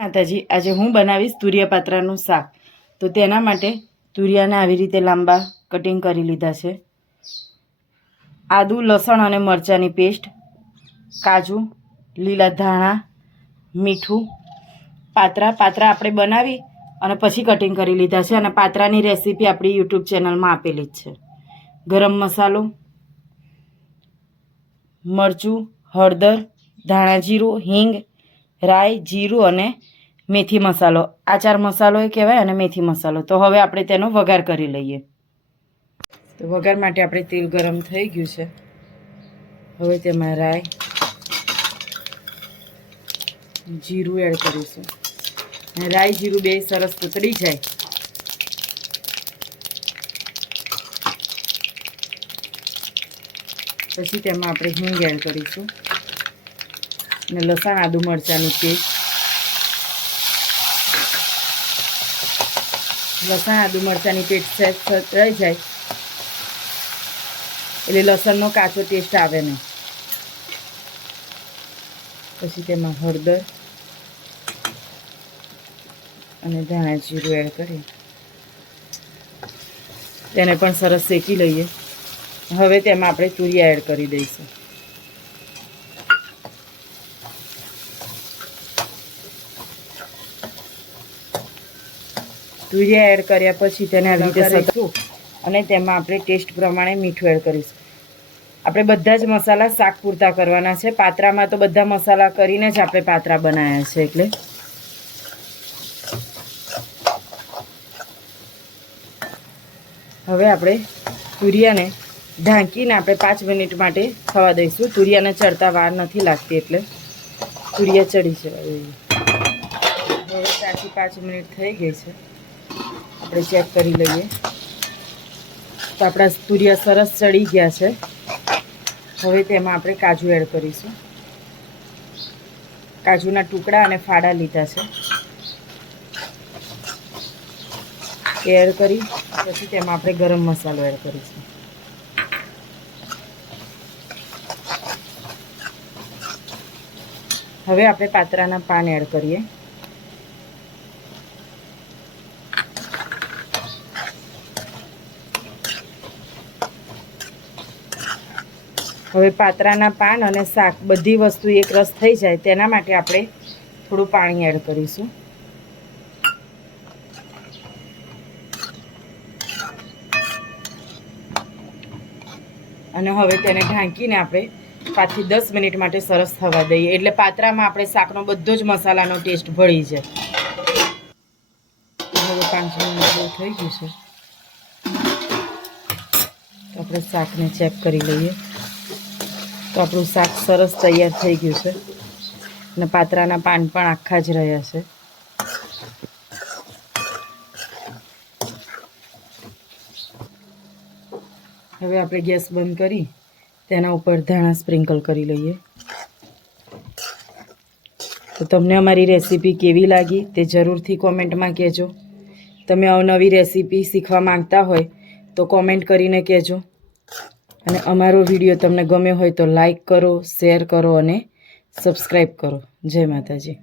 માતાજી, આજે હું બનાવીશ તુરિયા પાત્રાનું શાક. તો તેના માટે તુરિયાને આવી રીતે લાંબા કટિંગ કરી લીધા છે. આદુ, લસણ અને મરચાંની પેસ્ટ, કાજુ, લીલા ધાણા, મીઠું, પાત્રા આપણે બનાવી અને પછી કટિંગ કરી લીધા છે. અને પાત્રાની રેસીપી આપણી યુટ્યુબ ચેનલમાં આપેલી જ છે. ગરમ મસાલો, મરચું, હળદર, ધાણા જીરું, હિંગ, રાઈ, જીરું અને મેથી મસાલો. આ 4 મસાલો એ કહેવાય અને મેથી મસાલો. તો હવે આપણે તેનો વઘાર કરી લઈએ. તો વઘાર માટે આપણે તેલ ગરમ થઈ ગયું છે. હવે તેમાં રાઈ, જીરું એડ કરીશું. અને રાઈ જીરું બે સરસ તતડી જાય પછી તેમાં આપણે હિંગ એડ કરીશું અને લસણ, આદુ, મરચાંની પેસ્ટ. લસણ, આદુ, મરચાંની પેસ્ટ સતરાઈ જાય એટલે લસણનો કાચો ટેસ્ટ આવે નહીં. પછી તેમાં હળદર અને ધાણા જીરું એડ કરી તેને પણ સરસ શેકી લઈએ. હવે તેમાં આપણે તુરિયા એડ કરી દઈશું. તુરિયા એડ કર્યા પછી તેને આવી રીતે સતળીશું અને તેમાં આપણે ટેસ્ટ પ્રમાણે મીઠું એડ કરીશું. આપણે બધા જ મસાલા શાક પૂરતા કરવાના છે. પાત્રામાં તો બધા મસાલા કરીને જ આપણે પાત્રા બનાવ્યા છે. એટલે હવે આપણે તુરિયાને ઢાંકીને આપણે 5 મિનિટ માટે થવા દઈશું. તુરિયાને ચડતા વાર નથી લાગતી એટલે તુરિયા ચડી જવા જોઈએ. હવે 4 થી 5 મિનિટ થઈ ગઈ છે. આપણે ચેક કરી લઈએ. તો આપણા તુરિયા સરસ ચડી ગયા છે. હવે તેમાં આપણે કાજુ એડ કરીશું. કાજુના ટુકડા અને ફાડા લીધા છે. એડ કરી પછી તેમાં આપણે ગરમ મસાલો એડ કરીશું. હવે આપણે પાત્રાના પાન એડ કરીએ. હવે પાત્રાના પાન અને શાક બધી વસ્તુ એક રસ થઈ જાય તેના માટે આપણે થોડું પાણી એડ કરીશું. અને હવે તેને ઢાંકીને આપણે 5 થી 10 મિનિટ માટે સરસ થવા દઈએ એટલે પાત્રામાં આપણે શાકનો બધો જ મસાલાનો ટેસ્ટ ભળી જાય. હવે 5 મિનિટ જેવું થઈ ગયું છે. તો આપણે શાકને ચેક કરી લઈએ. તો આપણું શાક સરસ તૈયાર થઈ ગયું છે અને પાત્રાના પાન પણ આખા જ રહ્યા છે. હવે આપણે ગેસ બંધ કરી તેના ઉપર ધાણા સ્પ્રિંકલ કરી લઈએ. તો તમને અમારી રેસીપી કેવી લાગી તે જરૂરથી કોમેન્ટમાં કહેજો. તમે અવનવી રેસીપી શીખવા માંગતા હોય તો કોમેન્ટ કરીને કહેજો. અને અમારો વિડીયો તમને ગમ્યો હોય તો લાઈક કરો, શેર કરો અને સબસ્ક્રાઈબ કરો. જય માતાજી.